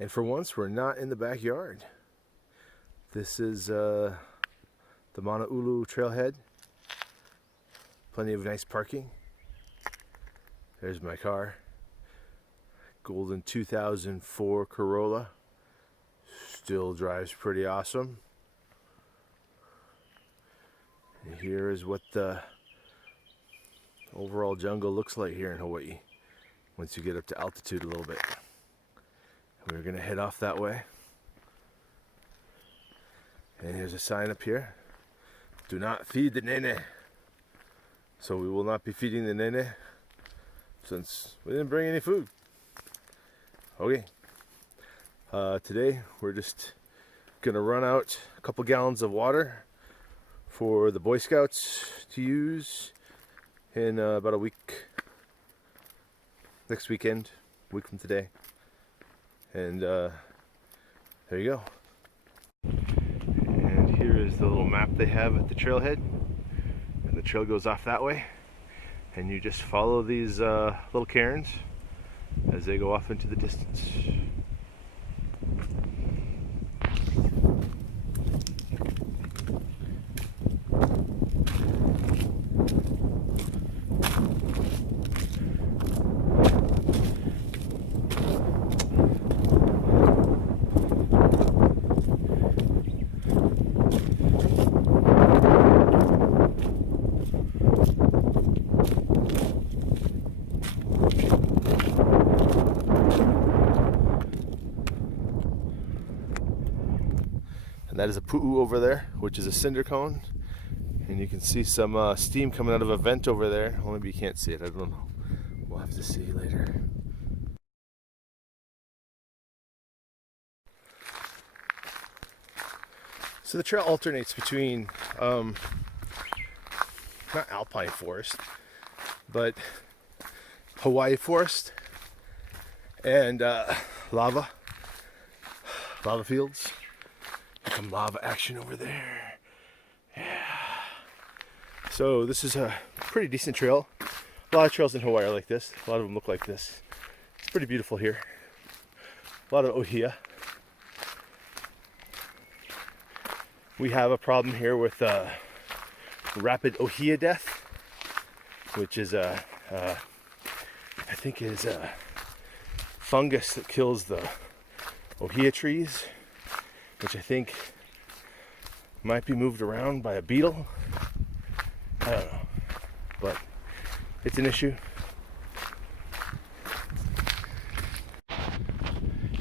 And for once, we're not in the backyard. This is the Manaulu Trailhead. Plenty of nice parking. There's my car. Golden 2004 Corolla. Still drives pretty awesome. And here is what the overall jungle looks like here in Hawaii once you get up to altitude a little bit. We're gonna head off that way. And here's a sign up here. Do not feed the nene. So we will not be feeding the nene since we didn't bring any food. Okay. Today we're just gonna run out a couple gallons of water for the Boy Scouts to use in about a week. Next weekend, a week from today. And there you go. And here is the little map they have at the trailhead. And the trail goes off that way. And you just follow these little cairns as they go off into the distance. And that is a pu'u over there, which is a cinder cone. And you can see some steam coming out of a vent over there. Well, maybe you can't see it, I don't know. We'll have to see later. So the trail alternates between, not alpine forest, but Hawaii forest and lava fields. Some lava action over there. Yeah. So this is a pretty decent trail. A lot of trails in Hawaii are like this. A lot of them look like this. It's pretty beautiful here. A lot of ohia. We have a problem here with rapid ohia death, which is I think is a fungus that kills the ohia trees, which I think might be moved around by a beetle. I don't know, but it's an issue.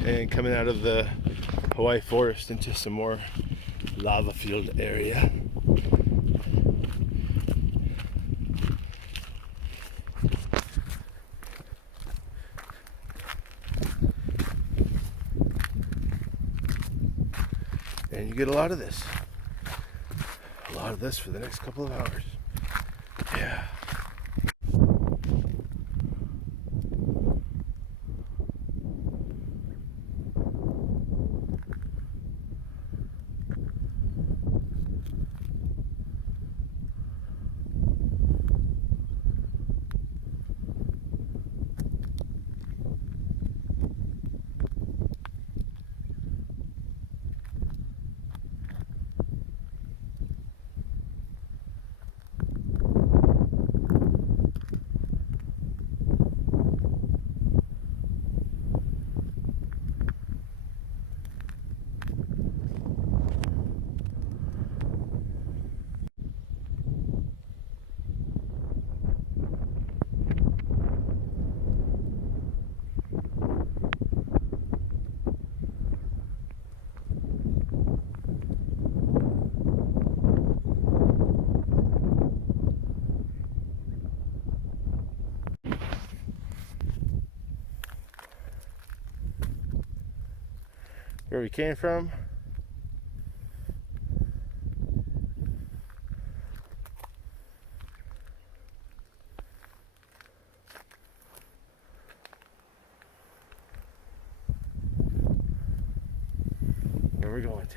And coming out of the Hawaii forest into some more lava field area. And you get a lot of this. A lot of this for the next couple of hours. Yeah. Where we came from. Where we're going to.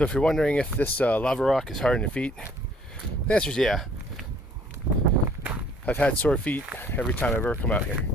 So if you're wondering if this lava rock is hard on your feet, the answer is yeah. I've had sore feet every time I've ever come out here.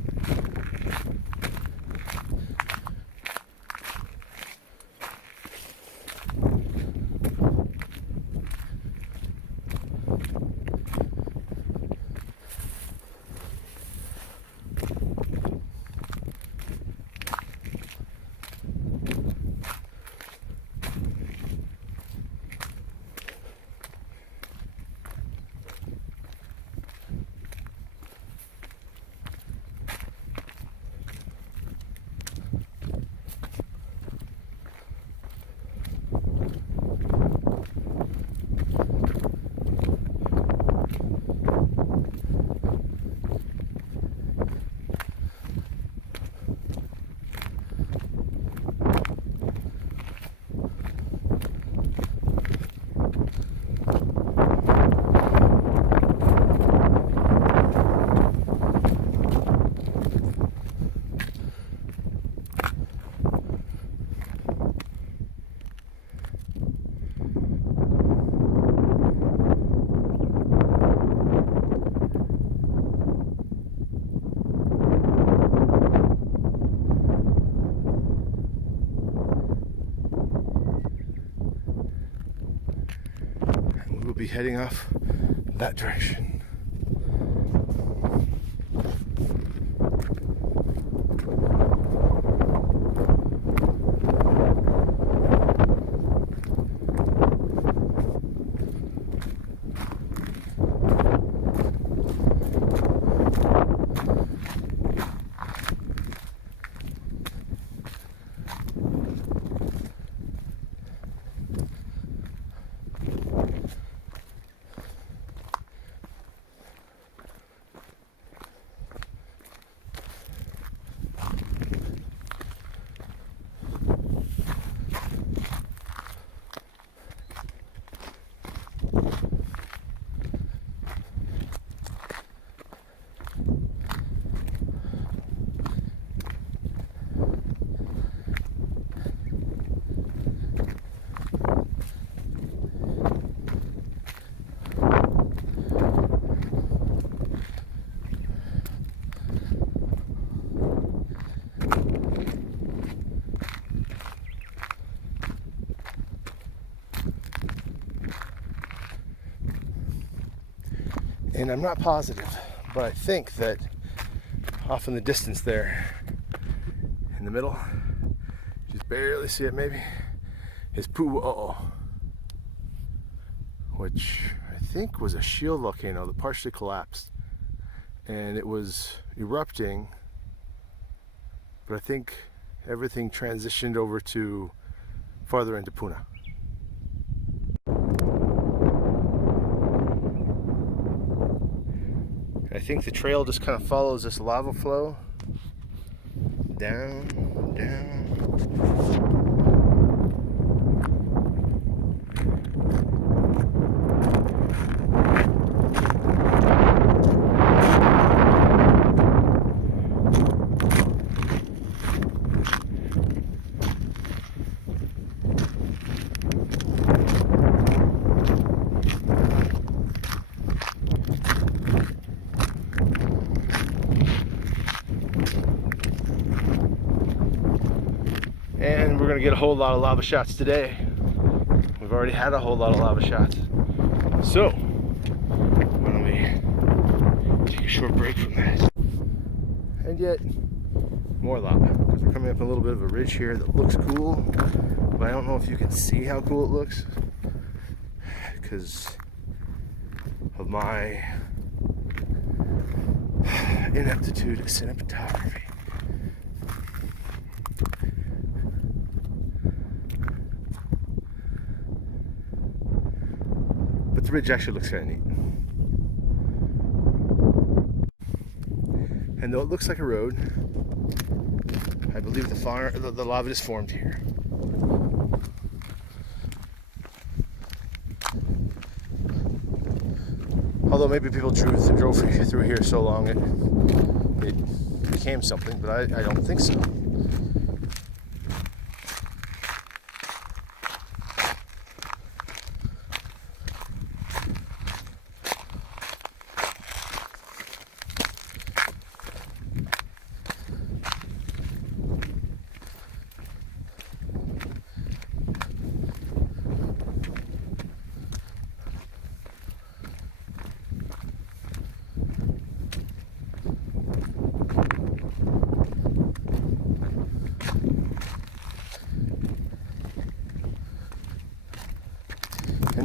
We'll be heading off that direction. And I'm not positive, but I think that off in the distance there, in the middle, just barely see it maybe, is Pu'u'o, which I think was a shield volcano that partially collapsed. And it was erupting, but I think everything transitioned over to farther into Puna. I think the trail just kind of follows this lava flow down, down. And we're gonna get a whole lot of lava shots today. We've already had a whole lot of lava shots. So, why don't we take a short break from that? And yet, more lava. Because we're coming up a little bit of a ridge here that looks cool, but I don't know if you can see how cool it looks because of my ineptitude at cinematography. But the ridge actually looks kind of neat. And though it looks like a road, I believe the lava is formed here. Although maybe people drove through here so long it became something, but I don't think so.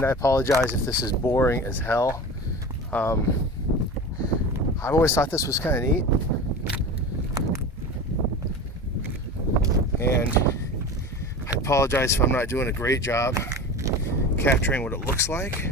and I apologize if this is boring as hell. I've always thought this was kind of neat, and I apologize if I'm not doing a great job capturing what it looks like.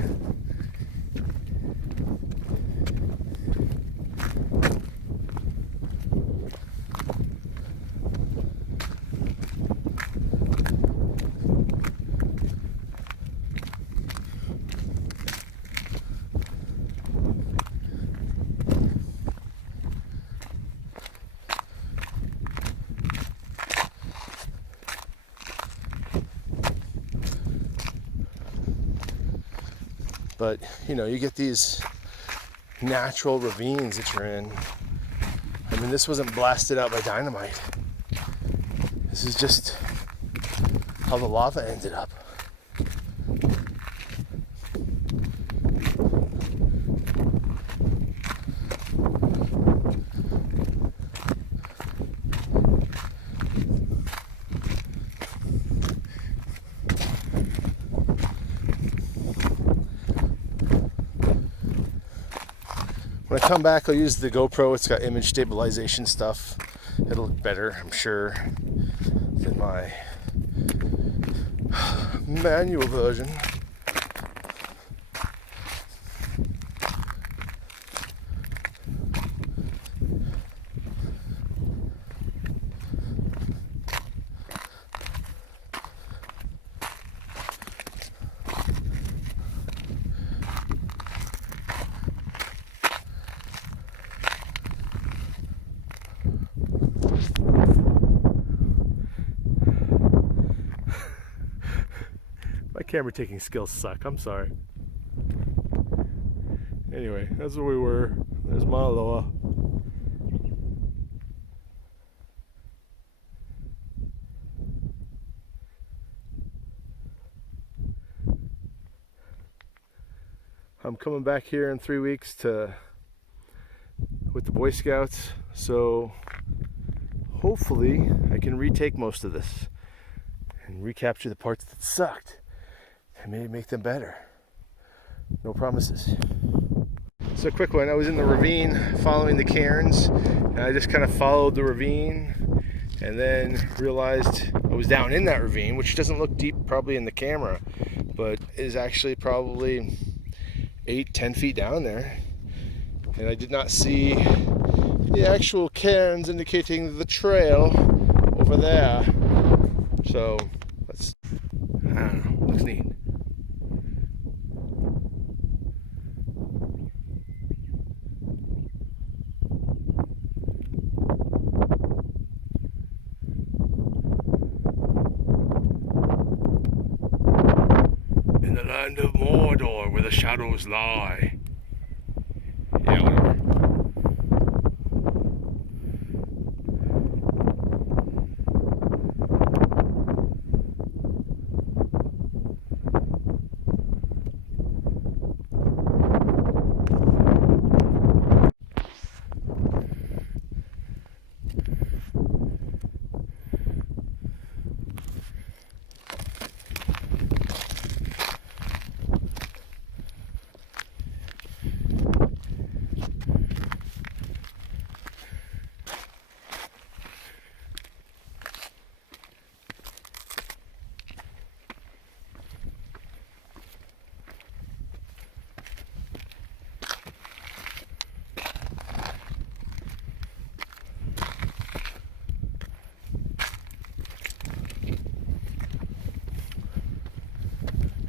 But, you know, you get these natural ravines that you're in. I mean, this wasn't blasted out by dynamite. This is just how the lava ended up. When I come back, I'll use the GoPro. It's got image stabilization stuff. It'll look better, I'm sure, than my manual version. My camera taking skills suck, I'm sorry. Anyway, that's where we were. There's Manaulu. I'm coming back here in 3 weeks with the Boy Scouts, so hopefully I can retake most of this and recapture the parts that sucked and maybe make them better. No promises. So a quick one, I was in the ravine following the cairns, and I just kind of followed the ravine and then realized I was down in that ravine, which doesn't look deep probably in the camera, but is actually probably 8-10 feet down there. And I did not see the actual cairns indicating the trail over there. So let's, I don't know, looks neat. In the land of Mordor where the shadows lie. Yeah, whatever.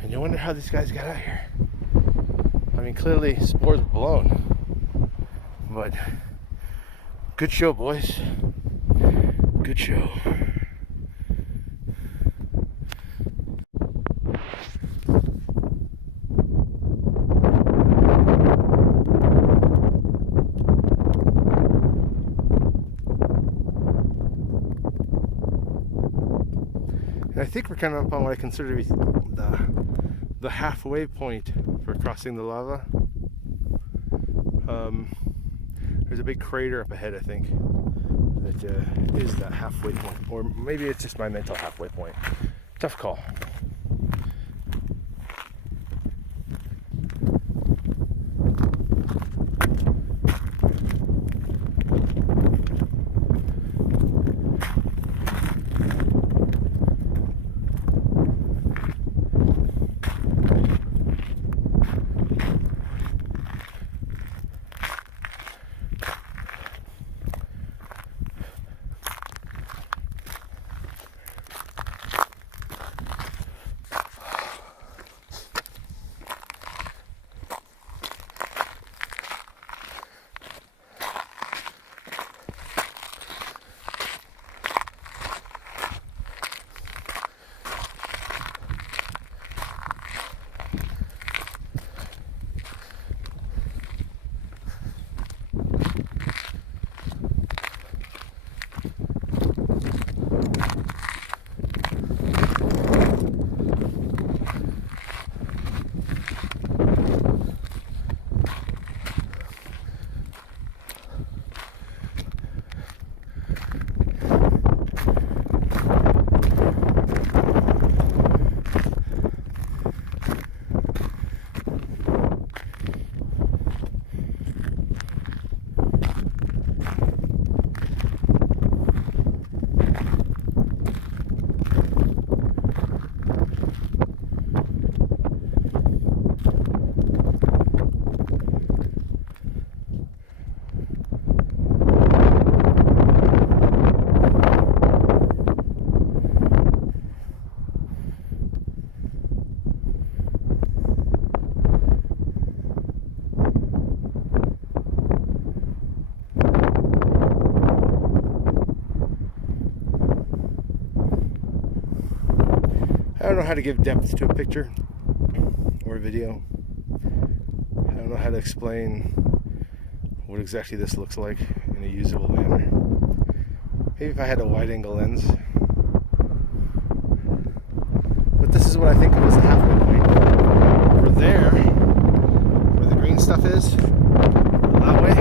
And you wonder how these guys got out here. I mean, clearly spores were blown. But good show, boys. Good show. And I think we're kind of up on what I consider to be the halfway point for crossing the lava. There's a big crater up ahead, I think, that is that halfway point. Or maybe it's just my mental halfway point. Tough call. know how to give depth to a picture or a video. I don't know how to explain what exactly this looks like in a usable manner. Maybe if I had a wide angle lens. But this is what I think of as a halfway point. Over there, where the green stuff is, that way,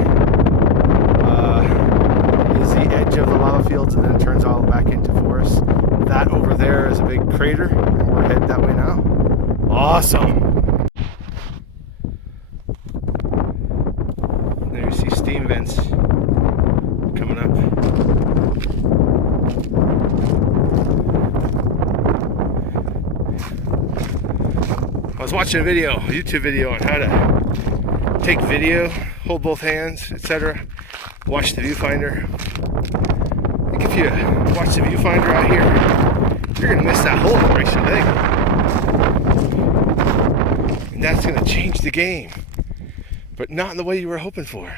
is the edge of the lava fields, and then it turns all back into forest. That over there is a big crater, and we're headed that way now. Awesome! There you see steam vents coming up. I was watching a YouTube video on how to take video, hold both hands, etc. Watch the viewfinder. I think if you watch the viewfinder out here, you're going to miss that hole that breaks your leg. And that's going to change the game. But not in the way you were hoping for.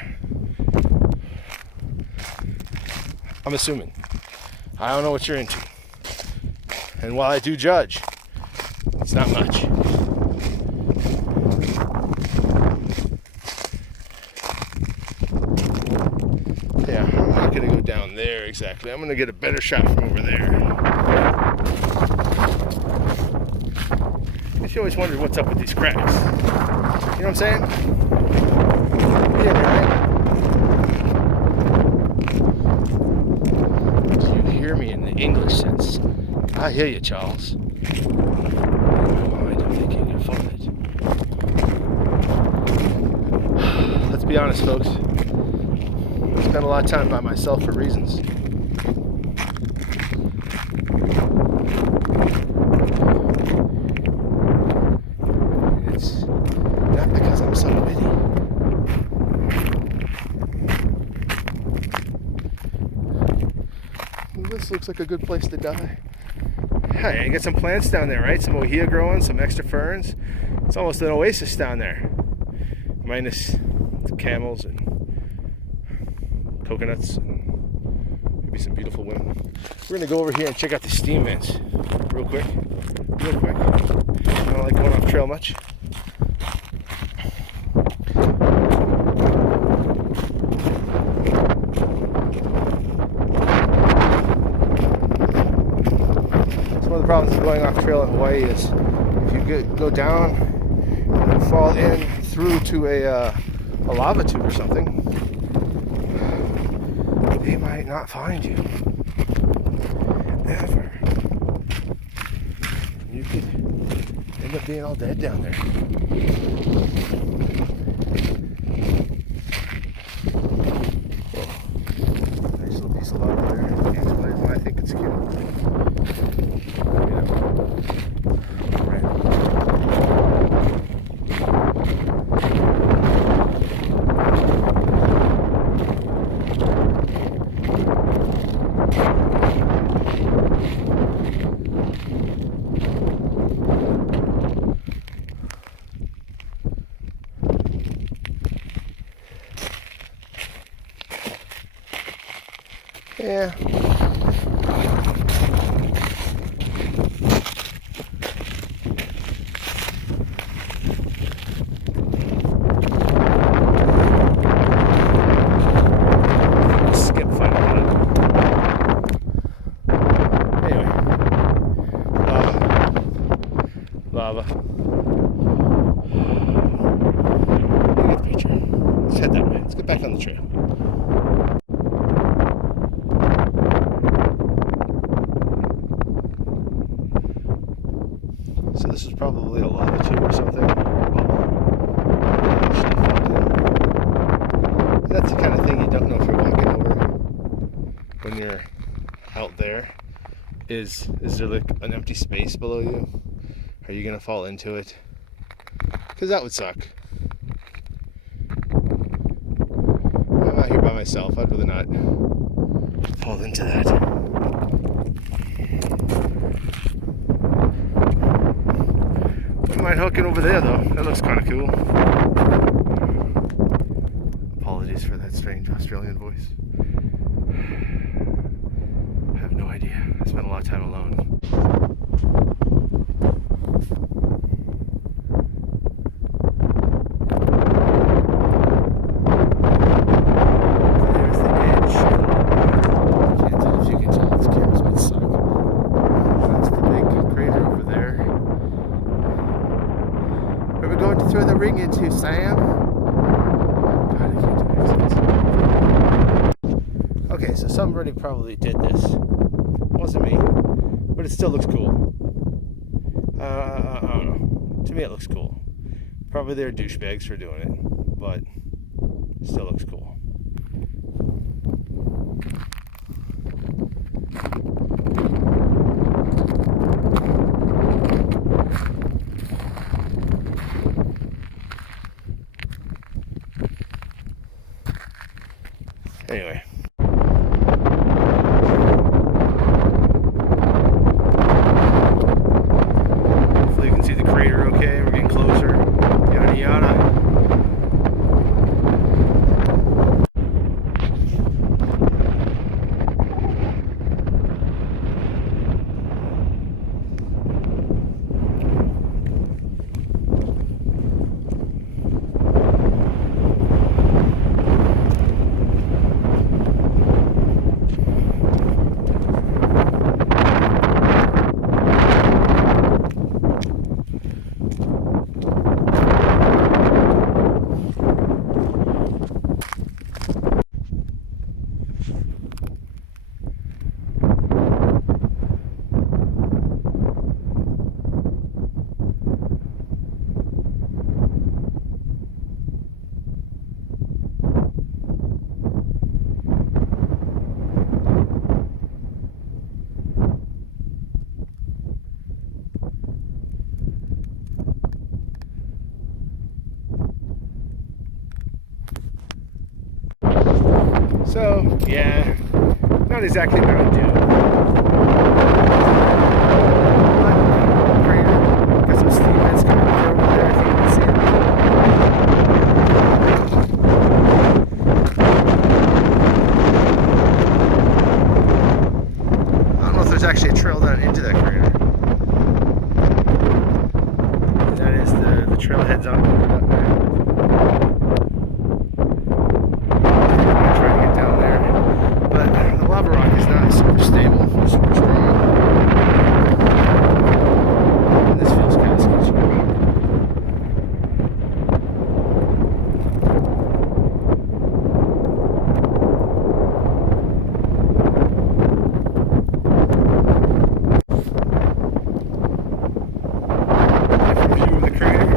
I'm assuming. I don't know what you're into. And while I do judge, it's not much. Yeah, I'm not going to go down there exactly. I'm going to get a better shot from over there. I always wondered what's up with these cracks. You know what I'm saying? Yeah, right? Do you hear me in the English sense? I hear you, Charles. In my mind, I'm thinking you're full of it. Let's be honest, folks. I spend a lot of time by myself for reasons. It's not because I'm so witty. This looks like a good place to die. Hey, you got some plants down there, right? Some ohia growing, some extra ferns. It's almost an oasis down there. Minus the camels and coconuts and maybe some beautiful women. We're gonna go over here and check out the steam vents real quick. I don't like going off trail much. One of the problems with going off trail in Hawaii is if you go down and fall in through to a lava tube or something, they might not find you. Ever. You could end up being all dead down there. Oh, nice little piece of lava there. I think it's cute. Yeah. Skip fighting on it. Anyway. Lava. Look at the picture. Let's head that way. Let's get back on the trail. So this is probably a lava tube or something. That's the kind of thing you don't know if you're walking over when you're out there. Is there like an empty space below you? Are you gonna fall into it? Because that would suck. I'm out here by myself. I'd rather not fall into that. I might hook it over there though. That looks kind of cool. Apologies for that strange Australian voice. I have no idea. I spent a lot of time alone. somebody probably did this. It wasn't me, but it still looks cool. I don't know. To me, it looks cool. Probably they're douchebags for doing it, but it still looks cool. Anyway. Hopefully you can see the crater okay. We're getting closer. Yada yada. So, yeah, not exactly Mountain Dew. Crater. Got some steam vents coming from over there, if you can see it. I don't know if there's actually a trail down into that crater. That is the trailhead's on that way. Super stable, super strong. And this feels kind of sketchy. Different view of the crater.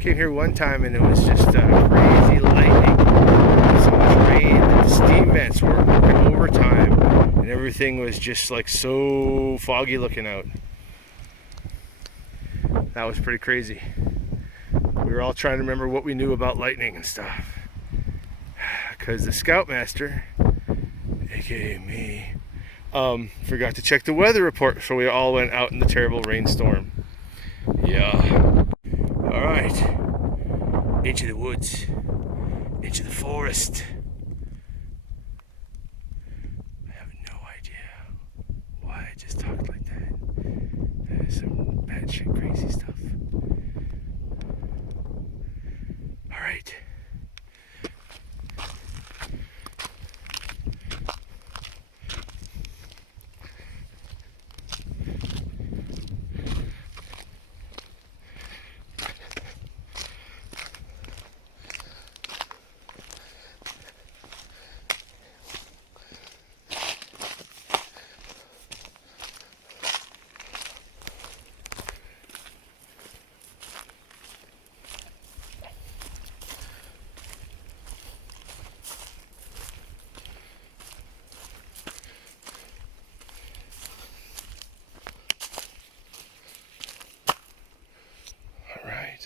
Came here one time and it was just crazy lightning, so much rain, the steam vents were working overtime and everything was just like so foggy looking out. That was pretty crazy. We were all trying to remember what we knew about lightning and stuff, because the Scoutmaster, aka me, forgot to check the weather report, so we all went out in the terrible rainstorm. Yeah. Alright, into the woods, into the forest. I have no idea why I just talked like that. That is some batshit crazy stuff. Alright.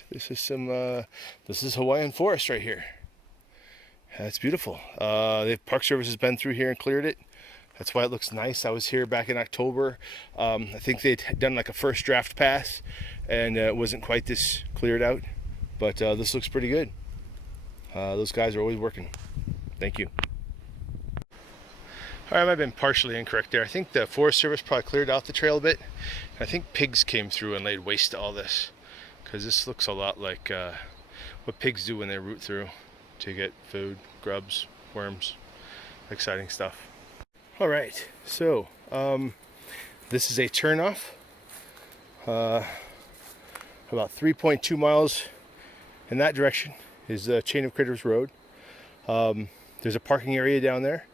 This is some, this is Hawaiian forest right here. That's beautiful. The Park Service has been through here and cleared it. That's why it looks nice. I was here back in October. I think they'd done like a first draft pass and it wasn't quite this cleared out, but this looks pretty good. Those guys are always working. Thank you. All right, I might have been partially incorrect there. I think the Forest Service probably cleared out the trail a bit. I think pigs came through and laid waste to all this, because this looks a lot like what pigs do when they root through to get food, grubs, worms, exciting stuff. All right, so this is a turnoff. About 3.2 miles in that direction is Chain of Craters Road. There's a parking area down there.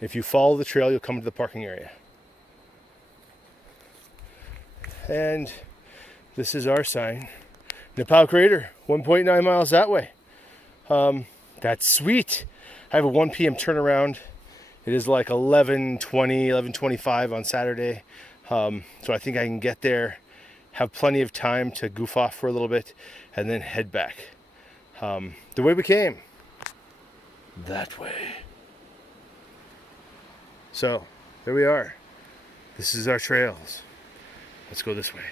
If you follow the trail, you'll come to the parking area. And this is our sign. Napau Crater, 1.9 miles that way. That's sweet. I have a 1 p.m. turnaround. It is like 11:20, 11:25 on Saturday. So I think I can get there, have plenty of time to goof off for a little bit, and then head back. The way we came. That way. So, there we are. This is our trails. Let's go this way.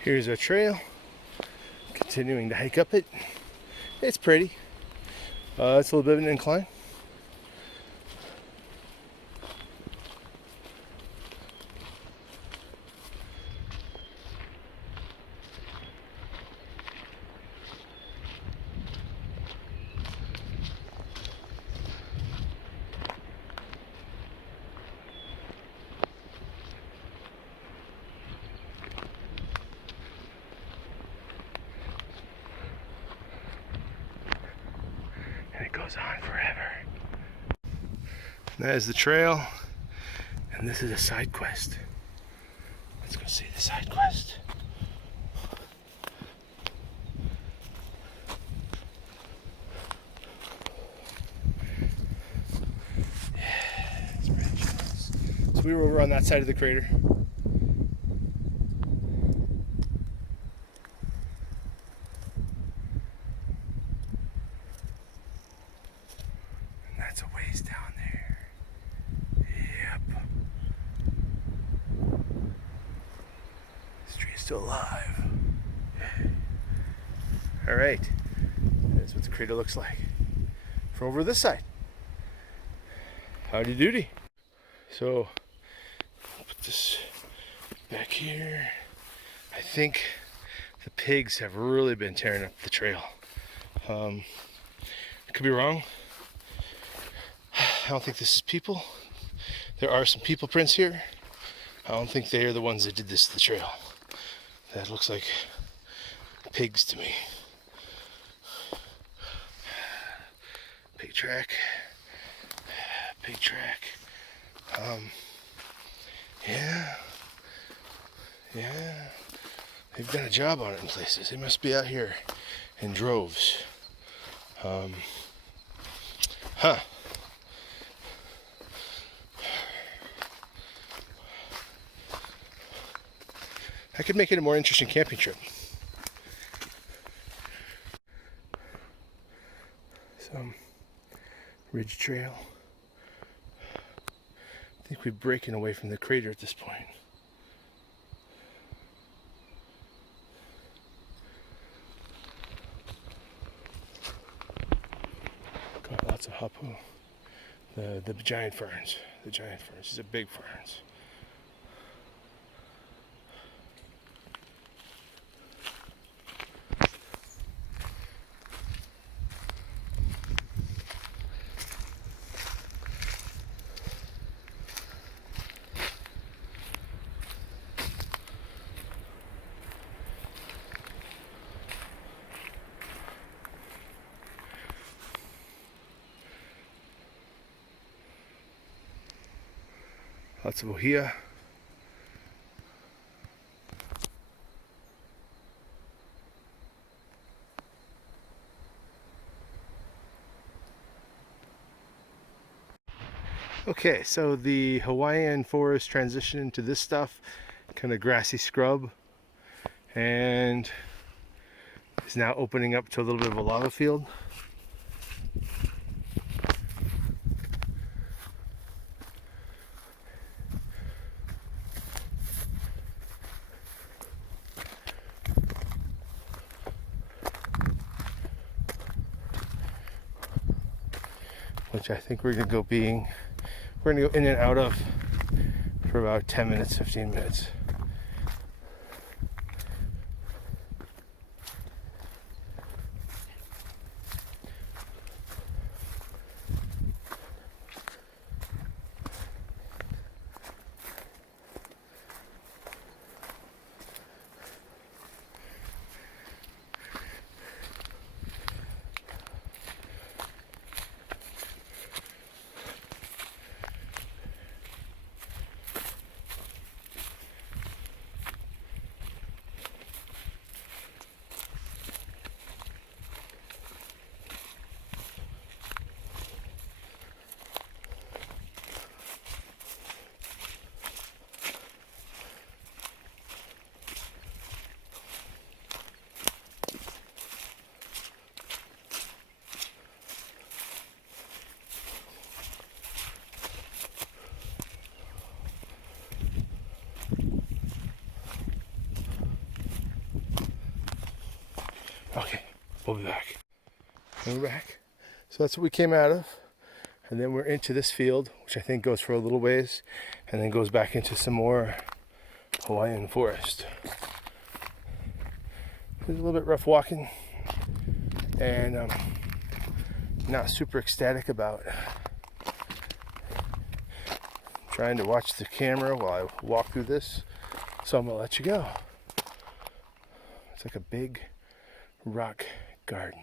Here's our trail. Continuing to hike up it. It's pretty. It's a little bit of an incline. And it goes on forever. That is the trail, and this is a side quest. Let's go see the side quest. Yeah, it's branches. So we were over on that side of the crater. And that's a ways down there. Yep. This tree is still alive. All right. That's what the crater looks like from over this side. Howdy doody. So, put this back here. I think the pigs have really been tearing up the trail. I could be wrong. I don't think this is people. There are some people prints here. I don't think they are the ones that did this to the trail. That looks like pigs to me. Pig track. Pig track. Yeah. They've done a job on it in places. They must be out here in droves. That could make it a more interesting camping trip. Some ridge trail. I think we're breaking away from the crater at this point. Got lots of hapu. The giant ferns. The giant ferns. These are big ferns. Lots of ohia. Okay, so the Hawaiian forest transitioned into this stuff, kind of grassy scrub, and is now opening up to a little bit of a lava field. Which I think we're gonna go in and out of for about 10 minutes, 15 minutes. Okay, we'll be back. And we're back. So that's what we came out of. And then we're into this field, which I think goes for a little ways, and then goes back into some more Hawaiian forest. It was a little bit rough walking, and not super ecstatic about trying to watch the camera while I walk through this, so I'm gonna let you go. It's like a big rock garden.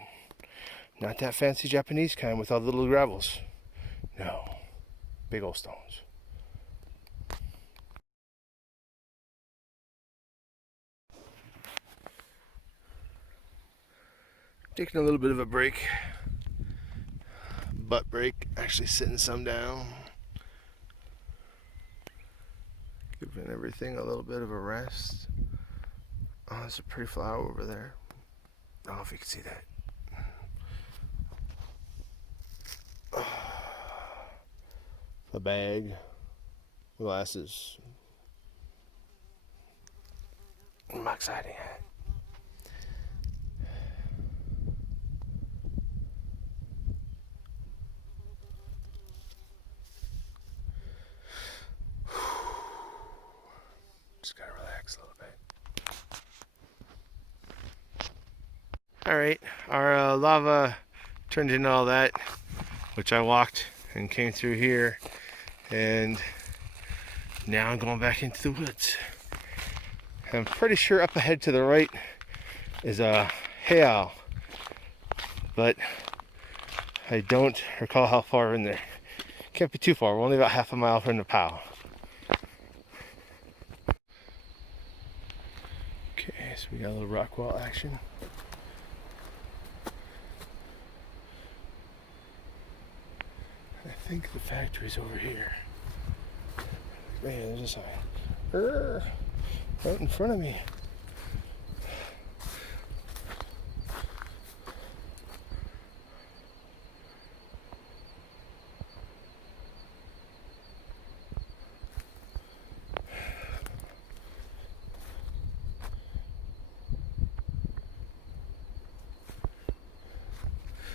Not that fancy Japanese kind with all the little gravels. No, big old stones. Taking a little bit of a break. Butt break, actually sitting some down. Giving everything a little bit of a rest. Oh, there's a pretty flower over there. I don't know if you can see that. The bag, glasses. My exciting hat. Just gotta relax a little bit. Alright, our lava turned into all that, which I walked and came through here, and now I'm going back into the woods. I'm pretty sure up ahead to the right is a Hilo, but I don't recall how far in there. Can't be too far. We're only about half a mile from Napau. Okay, so we got a little rock wall action. I think the factory's over here. Man, there's a sign. Right in front of me.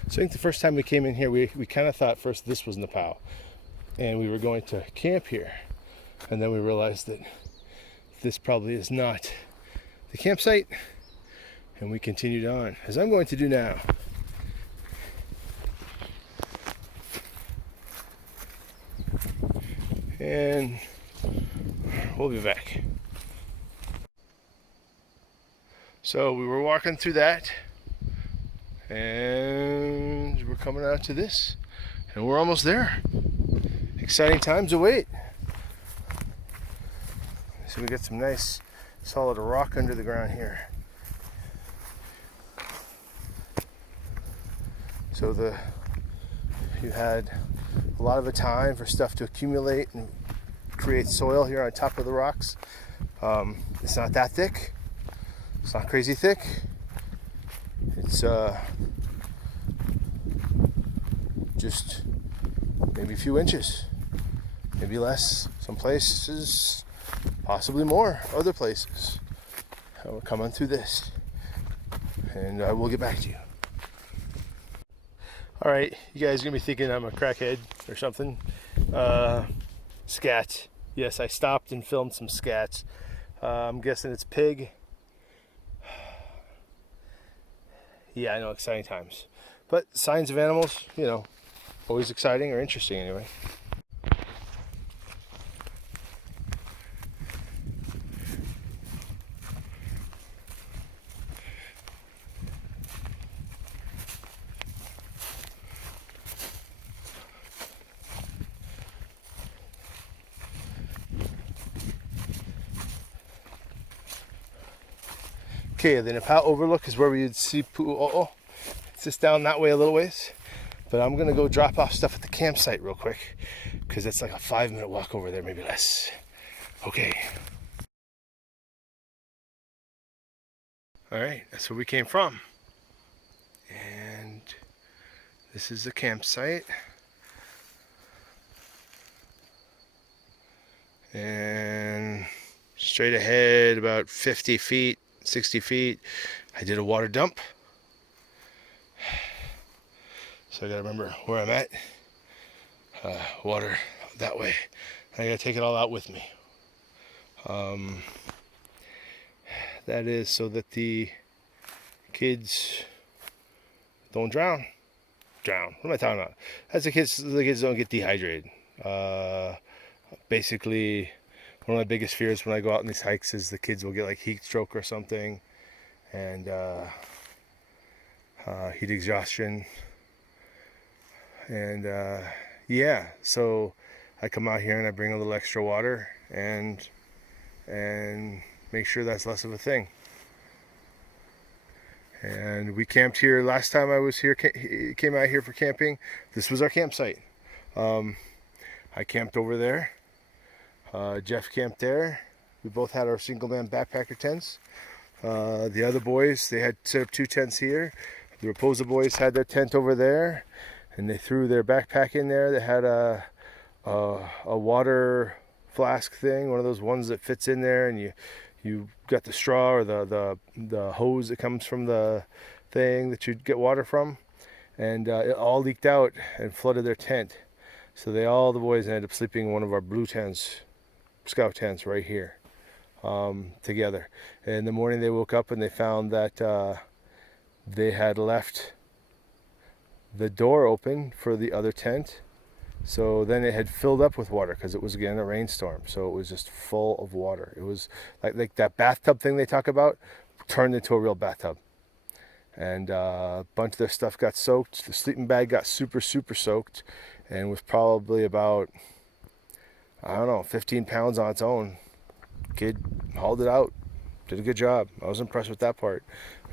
So I think the first time we came in here, we kind of thought first this was Nepal, and we were going to camp here, and then we realized that this probably is not the campsite, and we continued on, as I'm going to do now. And we'll be back. So we were walking through that, and we're coming out to this, and we're almost there. Exciting times await. So we got some nice solid rock under the ground here. So you had a lot of a time for stuff to accumulate and create soil here on top of the rocks. It's not that thick. It's not crazy thick. It's just maybe a few inches, maybe less. Some places, possibly more. Other places. We're coming through this, and I will get back to you. All right, you guys are gonna be thinking I'm a crackhead or something. Scat. Yes, I stopped and filmed some scats. I'm guessing it's pig. Yeah, I know, exciting times. But signs of animals, you know, always exciting or interesting anyway. Okay, the Napau overlook is where we'd see Pu'u'o'o. It's just down that way a little ways. But I'm gonna go drop off stuff at the campsite real quick, because it's like a 5-minute walk over there, maybe less. Okay. All right, that's where we came from. And this is the campsite. And straight ahead, about 50 feet, 60 feet, I did a water dump. So I gotta remember where I'm at. Water that way. I gotta take it all out with me. That is so that the kids don't drown. What am I talking about? That's the kids don't get dehydrated. Basically, one of my biggest fears when I go out on these hikes is the kids will get like heat stroke or something, and heat exhaustion. And yeah, so I come out here and I bring a little extra water and make sure that's less of a thing. And we camped here last time I was here, came out here for camping. This was our campsite. I camped over there. Jeff camped there. We both had our single man backpacker tents. The other boys, they had set up 2 tents here. The Raposa boys had their tent over there, and they threw their backpack in there. They had a water flask thing, one of those ones that fits in there, and you got the straw or the hose that comes from the thing that you'd get water from, and it all leaked out and flooded their tent. So all the boys ended up sleeping in one of our blue tents, scout tents right here, together. And in the morning they woke up and they found that they had left the door open for the other tent. So then it had filled up with water because it was again a rainstorm. So it was just full of water. It was like that bathtub thing they talk about turned into a real bathtub. And a bunch of their stuff got soaked. The sleeping bag got super soaked and was probably about, I don't know, 15 pounds on its own. Kid hauled it out, did a good job. I was impressed with that part.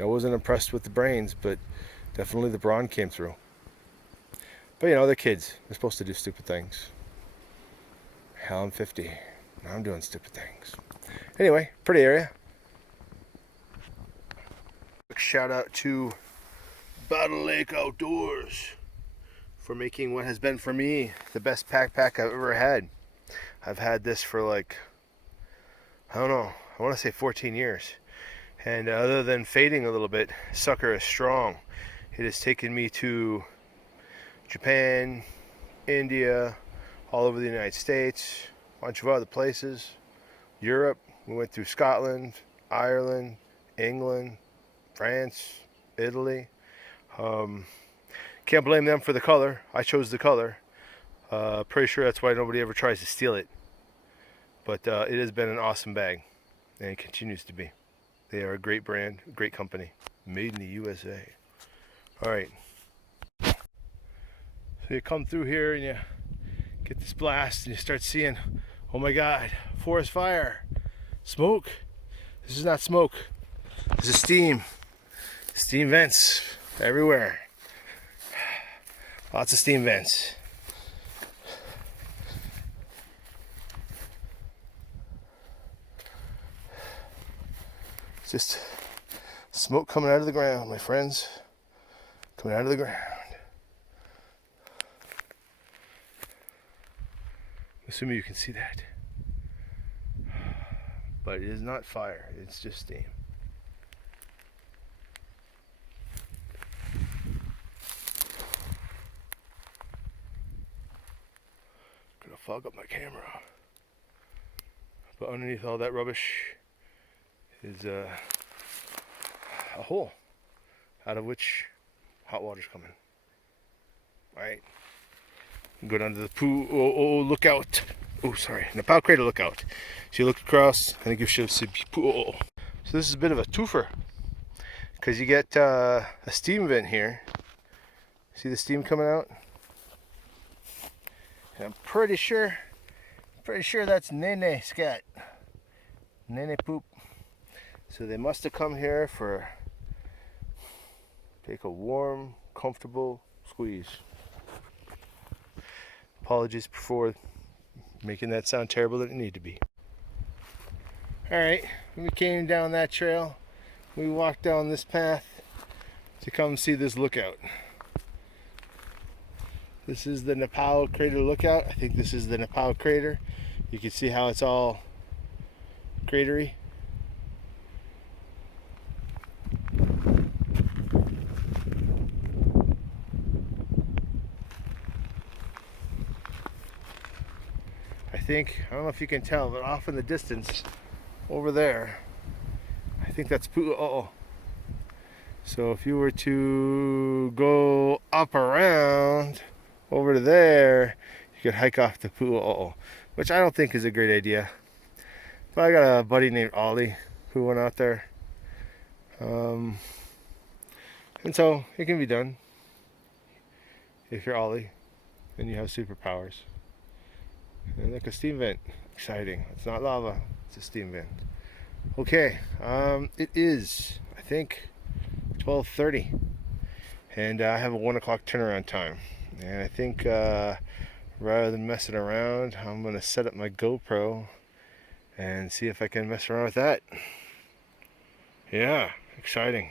I wasn't impressed with the brains, but definitely the brawn came through. But you know, they're kids. They're supposed to do stupid things. Hell, I'm 50. Now I'm doing stupid things. Anyway, pretty area. Quick shout out to Battle Lake Outdoors for making what has been for me the best backpack I've ever had. I've had this for like, I don't know, I want to say 14 years. And other than fading a little bit, sucker is strong. It has taken me to Japan, India, all over the United States, a bunch of other places, Europe. We went through Scotland, Ireland, England, France, Italy. Can't blame them for the color. I chose the color. Pretty sure that's why nobody ever tries to steal it. But it has been an awesome bag, and it continues to be. They are a great brand, a great company, made in the USA. All right. So you come through here and you get this blast and you start seeing, oh my God, forest fire, smoke. This is not smoke. This is steam. Steam vents everywhere. Lots of steam vents. It's just smoke coming out of the ground, my friends. Coming out of the ground. Assuming you can see that. But it is not fire, it's just steam. Gonna fog up my camera. But underneath all that rubbish is a hole out of which hot water's coming. Alright. Go down to the pool lookout. Oh, sorry, Napau Crater lookout. So you look across, and it gives you a pool. So this is a bit of a twofer, because you get a steam vent here. See the steam coming out? And I'm pretty sure that's nene scat, nene poop. So they must have come here for take a warm, comfortable squeeze. Apologies for making that sound terrible that it needed to be. Alright, we came down that trail. We walked down this path to come see this lookout. This is the Napau Crater lookout. I think this is the Napau Crater. You can see how it's all cratery. think, I don't know if you can tell, but off in the distance over there, I think that's Pu'u'o. So if you were to go up around over to there, you could hike off to Pu'u'o, which I don't think is a great idea. But I got a buddy named Ollie who went out there. And so it can be done if you're Ollie and you have superpowers. And look, a steam vent. Exciting. It's not lava, it's a steam vent. Okay, it is, I think, 12:30, and I have a 1 o'clock turnaround time. And I think rather than messing around, I'm going to set up my GoPro and see if I can mess around with that. Yeah, exciting.